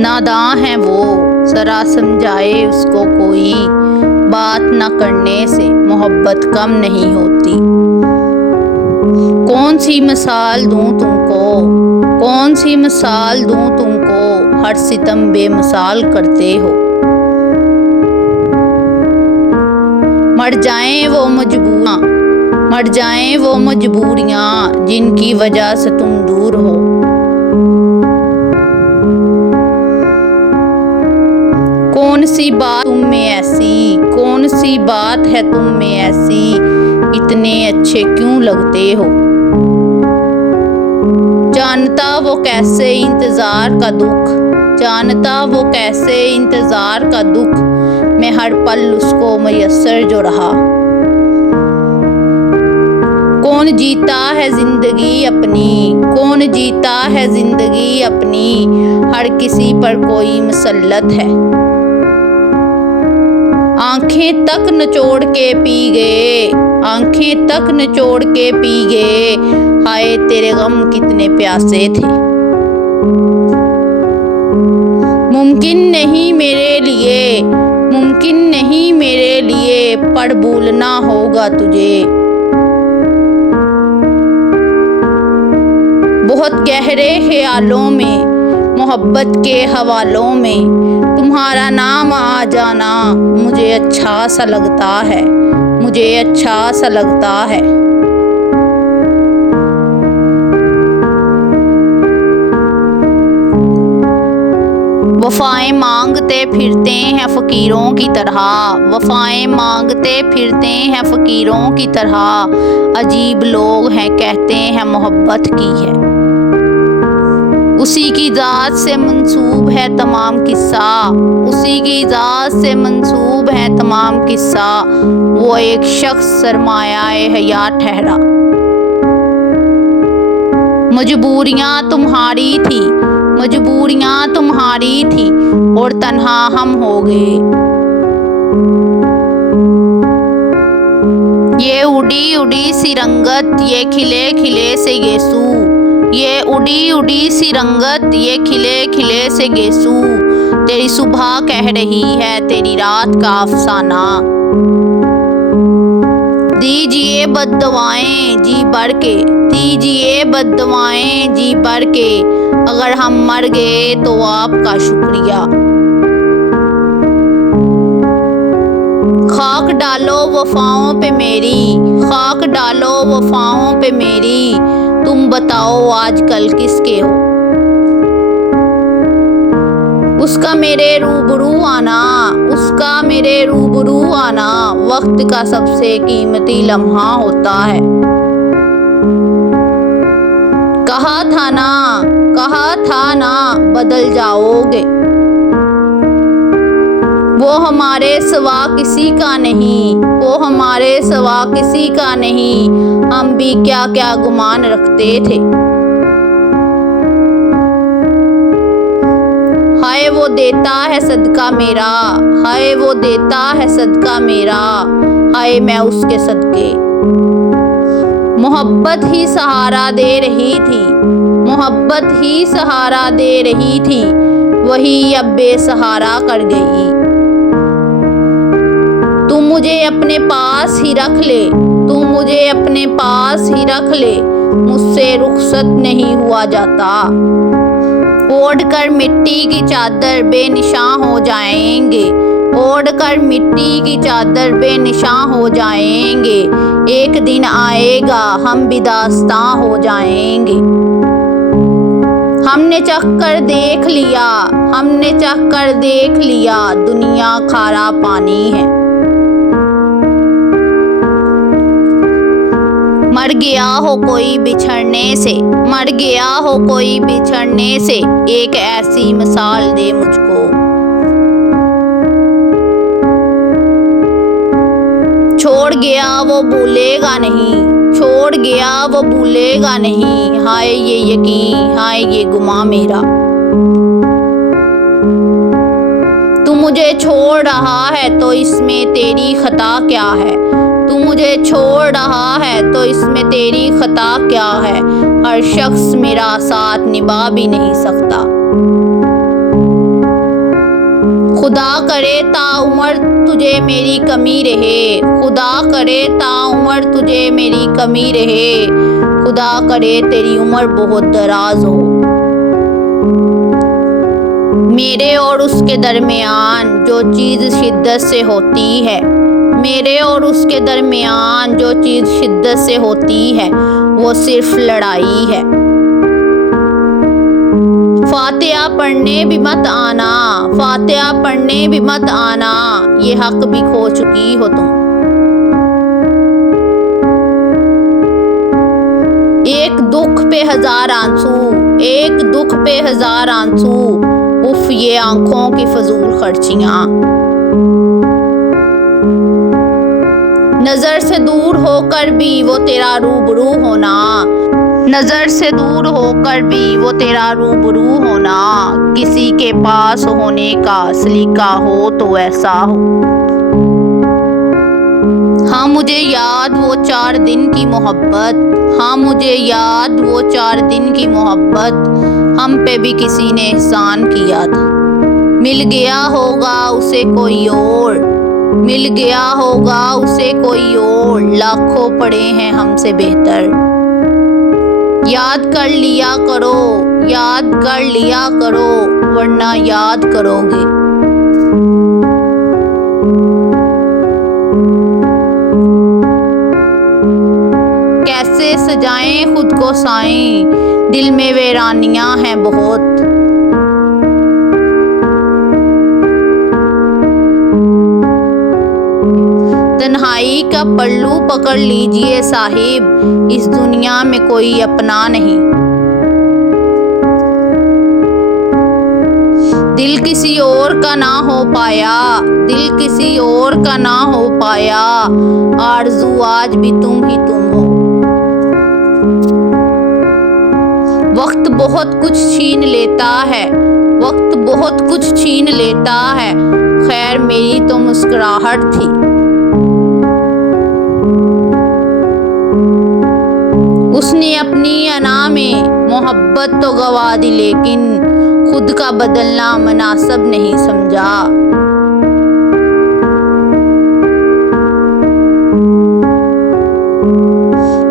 नादां है वो, जरा समझाए उसको कोई, बात न करने से मोहब्बत कम नहीं होती। कौन सी मिसाल दूं तुमको, कौन सी मिसाल दूं तुमको, हर सितम बेमिसाल करते हो। मर जाएं वो मजबूरियां, मर जाएं वो मजबूरियां, जिनकी वजह से तुम दूर हो। कौन सी बात तुम में ऐसी, कौन सी बात है तुम में ऐसी, इतने अच्छे क्यों लगते हो। जानता वो कैसे इंतजार का दुख, जानता वो कैसे इंतजार का दुख, मैं हर पल उसको मयस्सर जो रहा। कौन जीता है जिंदगी अपनी, कौन जीता है जिंदगी अपनी, हर किसी पर कोई मुसल्लत है। आंखें तक निचोड़ के पी गए, आंखें तक निचोड़ के पी गए, हाय तेरे गम कितने प्यासे थे। मुमकिन नहीं मेरे लिए, मुमकिन नहीं मेरे लिए, पर भूलना होगा तुझे। बहुत गहरे ख्यालों में, मोहब्बत के हवालों में, तुम्हारा नाम आ जाना मुझे अच्छा सा लगता है, मुझे अच्छा सा लगता है। वफाएं मांगते फिरते हैं फकीरों की तरह, वफाएं मांगते फिरते हैं फकीरों की तरह, अजीब लोग हैं कहते हैं मोहब्बत की है। उसी की ज़ात से मंसूब है तमाम किस्सा, उसी की ज़ात से मंसूब है तमाम किस्सा, वो एक शख्स सरमाया-ए हयात ठहरा। मजबूरियां तुम्हारी थी, मजबूरियां तुम्हारी थी, और तन्हा हम हो गए। ये उड़ी उड़ी सी रंगत, ये खिले खिले से गेसू, ये उड़ी उड़ी सी रंगत, ये खिले खिले से गेसू, तेरी सुबह कह रही है तेरी रात का अफसाना। दीजिए बद्दुआएं जी भर के, दीजिए बद्दुआएं जी भर के, अगर हम मर गए तो आपका शुक्रिया। खाक डालो वफाओं पे मेरी, खाक डालो वफाओं पे मेरी, तुम बताओ आजकल किसके हो। उसका मेरे रूबरू आना, उसका मेरे रूबरू आना, वक्त का सबसे कीमती लम्हा होता है। कहा था ना, कहा था ना बदल जाओगे, वो हमारे सिवा किसी का नहीं, वो हमारे सिवा किसी का नहीं, हम भी क्या क्या गुमान रखते थे। हाय वो देता है सदका मेरा, हाय वो देता है सदका मेरा, हाय मैं उसके सदके। मोहब्बत ही सहारा दे रही थी, मोहब्बत ही सहारा दे रही थी, वही अब बेसहारा कर गई। तू मुझे अपने पास ही रख ले, तू मुझे अपने पास ही रख ले, मुझसे रुखसत नहीं हुआ जाता। ओढ़ कर मिट्टी की चादर बेनिशान हो जाएंगे, ओढ़ कर मिट्टी की चादर बेनिशान हो जाएंगे, एक दिन आएगा हम भी दास्तां हो जाएंगे। हमने चखकर देख लिया, हमने चखकर देख लिया, दुनिया खारा पानी है। मर गया हो कोई बिछड़ने से, मर गया हो कोई बिछड़ने से, एक ऐसी मिसाल दे मुझको। छोड़ गया वो भूलेगा नहीं, छोड़ गया वो भूलेगा नहीं, हाय ये यकीन, हाय ये गुमा मेरा। तू मुझे छोड़ रहा है तो इसमें तेरी खता क्या है, तू मुझे छोड़ रहा है तो इसमें तेरी खता क्या है, हर शख्स मेरा साथ निभा भी नहीं सकता। खुदा करे ताउम्र तुझे मेरी कमी रहे, खुदा करे ताउम्र तुझे मेरी कमी रहे, खुदा करे तेरी उम्र बहुत दराज हो। मेरे और उसके दरमियान जो चीज़ शिद्दत से होती है, मेरे और उसके दरमियान जो चीज़ शिद्दत से होती है वो सिर्फ लड़ाई है। फातिहा पढ़ने भी मत आना, फातिहा पढ़ने भी मत आना, ये हक भी खो चुकी हो तुम। एक दुख पे हजार आंसू, एक दुख पे हजार आंसू, उफ ये आंखों की फजूल खर्चियां। नजर से दूर होकर भी वो तेरा रूबरू होना, नजर से दूर होकर भी वो तेरा रूबरू होना, किसी के पास होने का सलीका हो तो ऐसा हो। हाँ मुझे याद वो 4 दिन की मोहब्बत, हाँ मुझे याद वो 4 दिन की मोहब्बत, हम पे भी किसी ने एहसान किया था। मिल गया होगा उसे कोई और, मिल गया होगा उसे कोई और, लाखों पड़े हैं हमसे बेहतर। याद कर लिया करो, याद कर लिया करो, वरना याद करोगे। कैसे सजाएं खुद को साईं, दिल में वीरानियां हैं बहुत। तन्हाई का पल्लू पकड़ लीजिए साहिब, इस दुनिया में कोई अपना नहीं। दिल किसी और का ना हो पाया, दिल किसी और का ना हो पाया, आरज़ू आज भी तुम ही तुम हो। वक्त बहुत कुछ छीन लेता है, वक्त बहुत कुछ छीन लेता है, खैर मेरी तो मुस्कुराहट थी। उसने अपनी अना में मोहब्बत तो गवा दी, लेकिन खुद का बदलना मुनासिब नहीं समझा।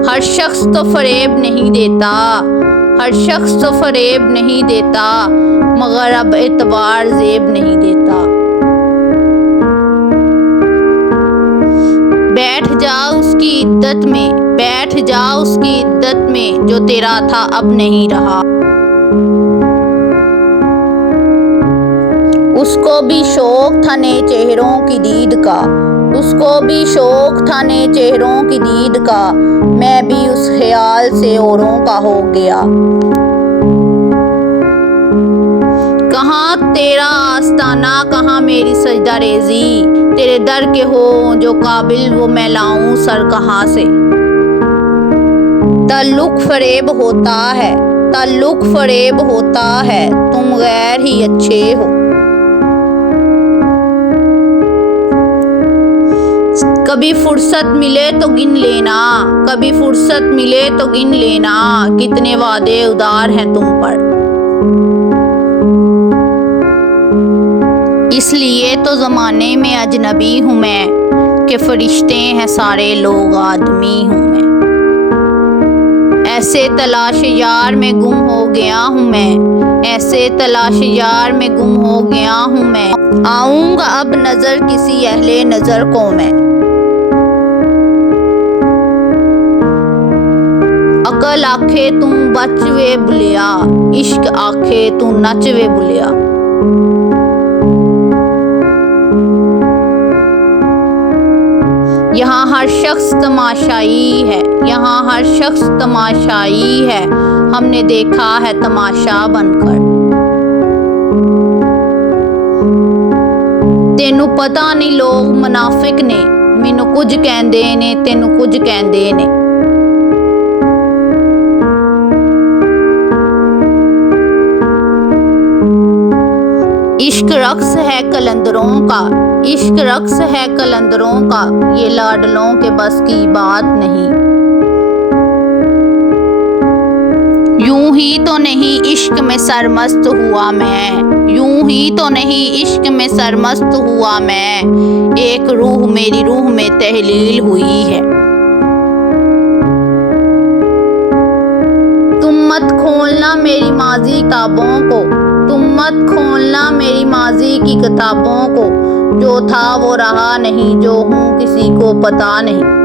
हर शख्स तो फरेब नहीं देता, हर शख्स तो फरेब नहीं देता, मगर अब एतबार जेब नहीं देता। बैठ जा उसकी इद्दत में, बैठ जा उसकी इद्दत में, जो तेरा था अब नहीं रहा। उसको भी शौक था नए चेहरों की दीद का, उसको भी शौक था नए चेहरों की दीद का, मैं भी उस ख्याल से औरों का हो गया। कहाँ तेरा आस्ताना, कहाँ मेरी सजदा रेजी, तेरे दर के हो जो काबिल वो मैं लाऊं सर कहाँ से। ताल्लुक फरेब होता है, ताल्लुक फरेब होता है, तुम गैर ही अच्छे हो। कभी फुर्सत मिले तो गिन लेना, कभी फुर्सत मिले तो गिन लेना, कितने वादे उदार हैं तुम पर। इसलिए तो ज़माने में अजनबी हूँ मैं, कि फरिश्ते हैं सारे लोग आदमी हूँ मैं। ऐसे तलाश यार में गुम हो गया हूँ मैं, ऐसे तलाश यार में गुम हो गया हूँ मैं। आऊँगा अब नज़र किसी अहले नज़र को मैं। अकल आखे तू बच वे बुलिया, इश्क आखे तू नच वे बुलिया। यहाँ हर शख्स तमाशाई है, यहाँ हर शख्स तमाशाई है, हमने देखा है तमाशा बनकर। तेनू पता नहीं लोग मुनाफिक ने, मैनू कुछ कहंदे ने, तेनू कुछ कहंदे ने। इश्क रक्स है कलंदरों का, इश्क रक्स है कलंदरों का, ये लाडलों के बस की बात नहीं। यूं ही तो नहीं इश्क में सरमस्त हुआ मैं, यूं ही तो नहीं इश्क में सरमस्त हुआ मैं, एक रूह मेरी रूह में तहलील हुई है। तुम मत खोलना मेरी माजी किताबों को, तुम मत खोलना मेरी माजी की किताबों को, जो था वो रहा नहीं, जो हूँ किसी को पता नहीं।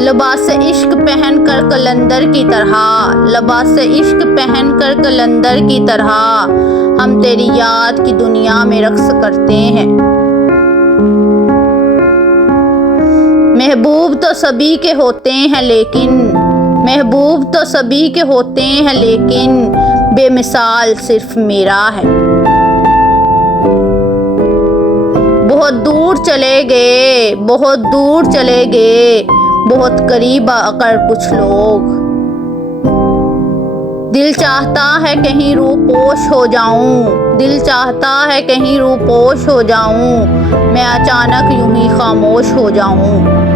लिबास इश्क पहन कर कलंदर की तरह, लिबास इश्क पहन कर कलंदर की तरह, हम तेरी याद की दुनिया में रक्स करते हैं। महबूब तो सभी के होते हैं लेकिन, महबूब तो सभी के होते हैं लेकिन, बेमिसाल सिर्फ मेरा है। बहुत दूर चले गए, बहुत दूर चले गए, बहुत करीब आकर कुछ लोग। दिल चाहता है कहीं रूपोश हो जाऊं, दिल चाहता है कहीं रूपोश हो जाऊं, मैं अचानक यूं ही खामोश हो जाऊं।